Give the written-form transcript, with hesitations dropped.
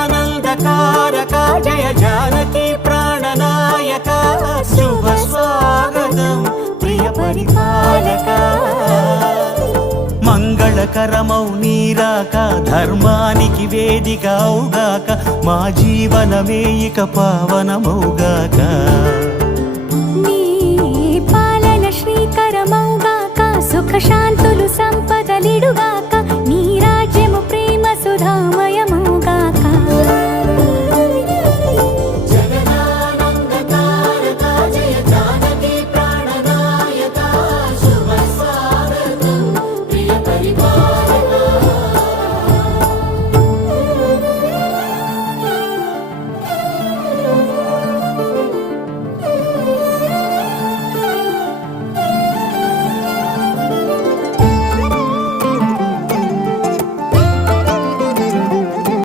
జగదానందకారక జయ జానకి ప్రాణనాయక శుభ స్వాగతం ప్రియ పరిపాలక మంగళకరమౌ నీరాక ధర్మానికి వేదిక అవుగాక మా జీవనమే ఇక పావనమౌగాక నీ పాలన శ్రీకరమౌగాక సుఖ శాంతులు సంపదలిడుగాక